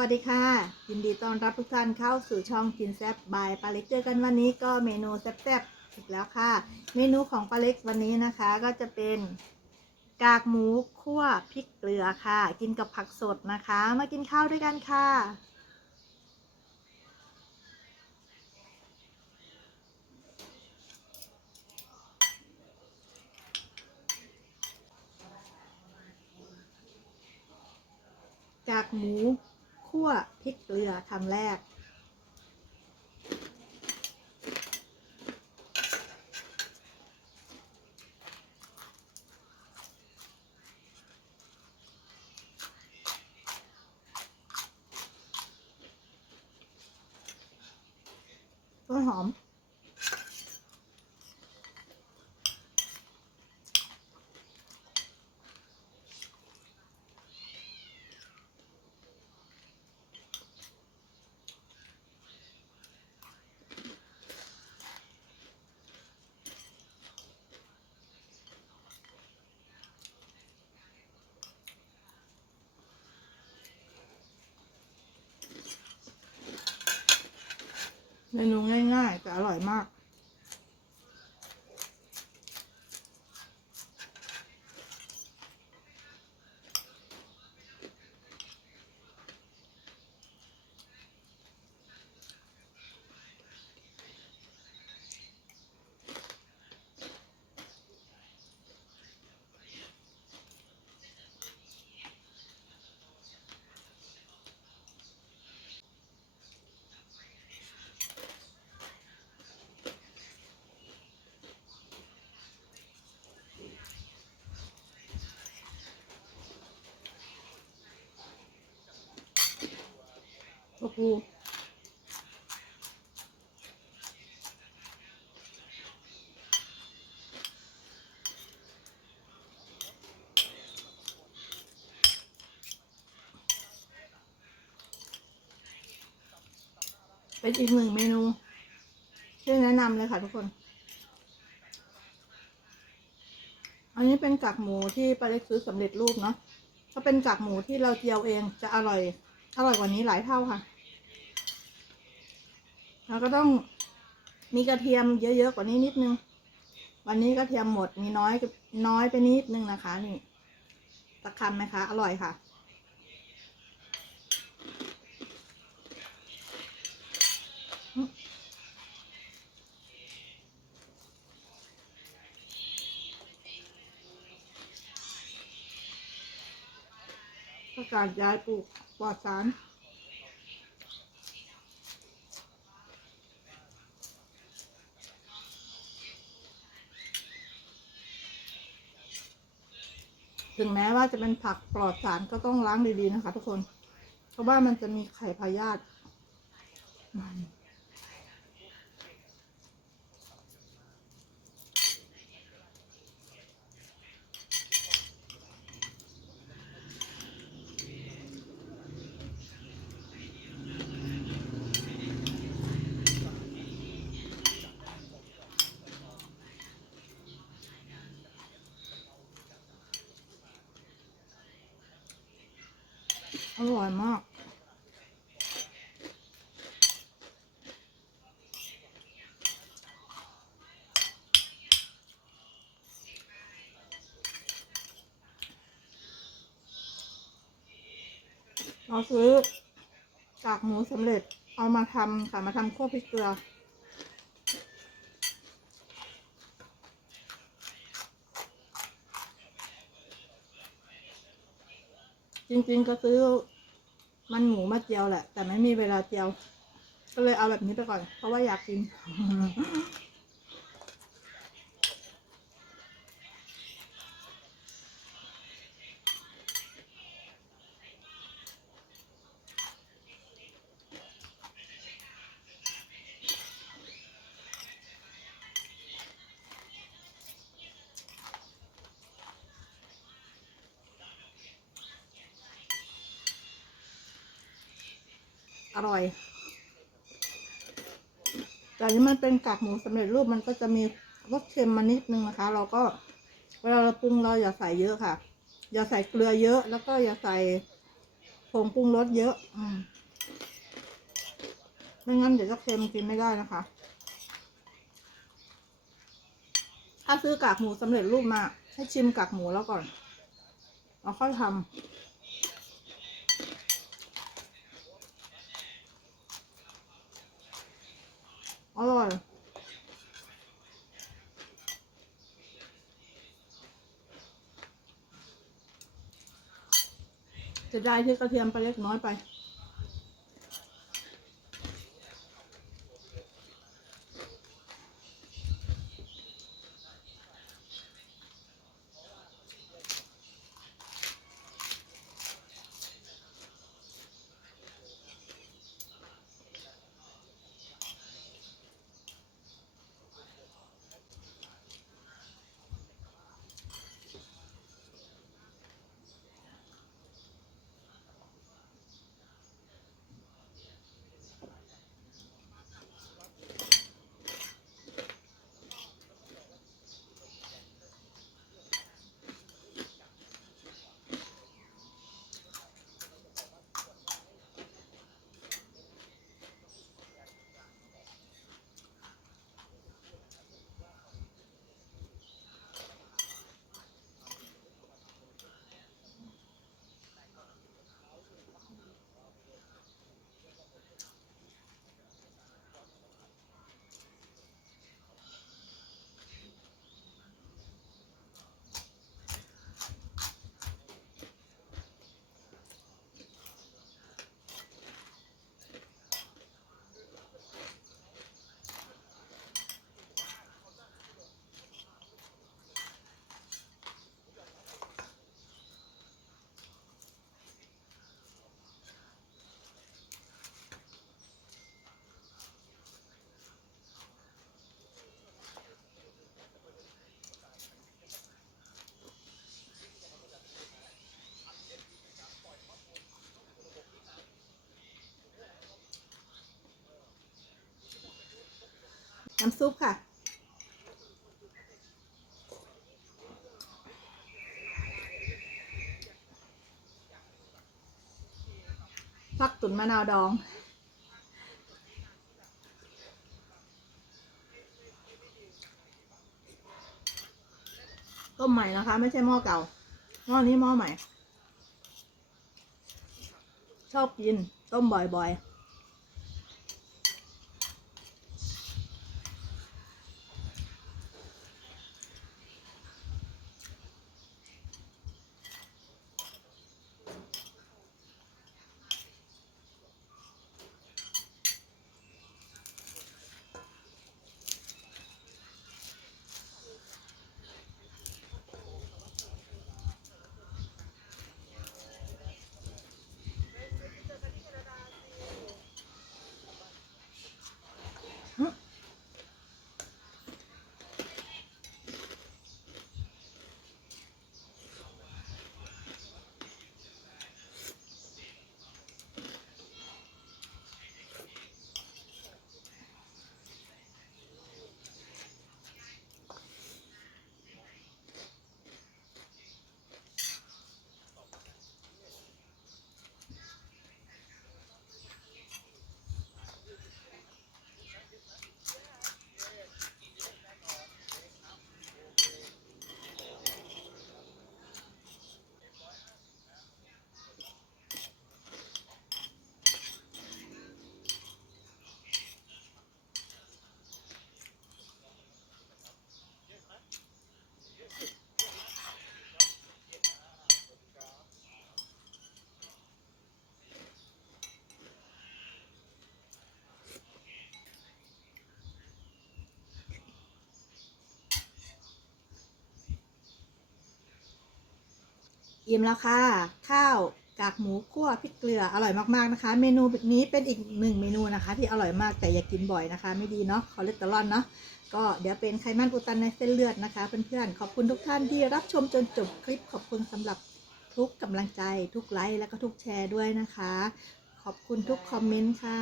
วัสดีค่ะ ยินดีต้อนรับทุกท่านเข้าสู่ช่องกินแซบบายปาเล็กเจอกันวันนี้ก็เมนูแซ่บๆอีกแล้วค่ะ เมนูของปาเล็กวันนี้นะคะก็จะเป็นกากหมูคั่วพริกเกลือค่ะ กินกับผักสดนะคะ มากินข้าวด้วยกันค่ะกากหมู คั่วพริกเกลือคำแรก ต้นหอม เมนูง่ายๆ แต่อร่อยมาก อ้โหเป็นอีกหนึ่งเมนูที่แนะนำเลยค่ะทุกคน อันนี้เป็นกากหมูที่ปาเล็กซื้อสำเร็จรูปเนาะถ้าเป็นกากหมูที่เราเจียวเองจะอร่อย อร่อยกว่านี้หลายเท่าค่ะ แล้วก็ต้องมีกระเทียมเยอะๆกว่านี้นิดนึง วันนี้กระเทียมหมดมีน้อยน้อยไปนิดนึงนะคะ นี่ตะคำไหมคะ อร่อยค่ะ ประกาศย้ายปลูกปลอดสาร ถึงแม้ว่าจะเป็นผักปลอดสารก็ต้องล้างดีๆนะคะ ทุกคน เพราะว่ามันจะมีไข่พยาธิ อร่อยมาก เราซื้อกากหมูสำเร็จเอามาทำค่ะมาทำคั่วพริกเกลือ ริง ๆ ก็ซื้อ มันหมูมาเจียวแหละ แต่ไม่มีเวลาเจียว ก็เลยเอาแบบนี้ไปก่อน เพราะว่าอยากกิน อร่อย แต่นี้มันเป็นกากหมูสำเร็จรูปมันก็จะมีรสเค็มมานิดนึงนะคะ เราก็ เวลาเราปรุงเราอย่าใส่เยอะค่ะ อย่าใส่เกลือเยอะ แล้วก็อย่าใส่ผงปรุงรสเยอะ อืมไม่งั้นเดี๋ยวจะเค็มกินไม่ได้นะคะ ถ้าซื้อกากหมูสำเร็จรูปมา ให้ชิมกากหมูแล้วก่อนแล้วค่อยทำ อร่อยจะได้ที่กระเทียมไปเล็กน้อยไป น้ำซุปค่ะ ผักตุ๋นมะนาวดอง ต้มใหม่นะคะ ไม่ใช่หม้อเก่า หม้อนี้หม้อใหม่ ชอบกิน ต้มบ่อยๆ อิ่มแล้วค่ะ ข้าวกากหมูคั่วพริกเกลืออร่อยมากๆนะคะ เมนูนี้เป็นอีกหนึ่งเมนูนะคะ ที่อร่อยมากแต่อย่ากินบ่อยนะคะ ไม่ดีเนาะคอเลสเตอรอลเนาะก็เดี๋ยวเป็นไขมันอุดตันในเส้นเลือดนะคะ เพื่อนๆขอบคุณทุกท่านที่รับชมจนจบคลิปขอบคุณสำหรับทุกกำลังใจทุกไลค์แล้วก็ทุกแชร์ด้วยนะคะ ขอบคุณทุกคอมเมนต์ค่ะ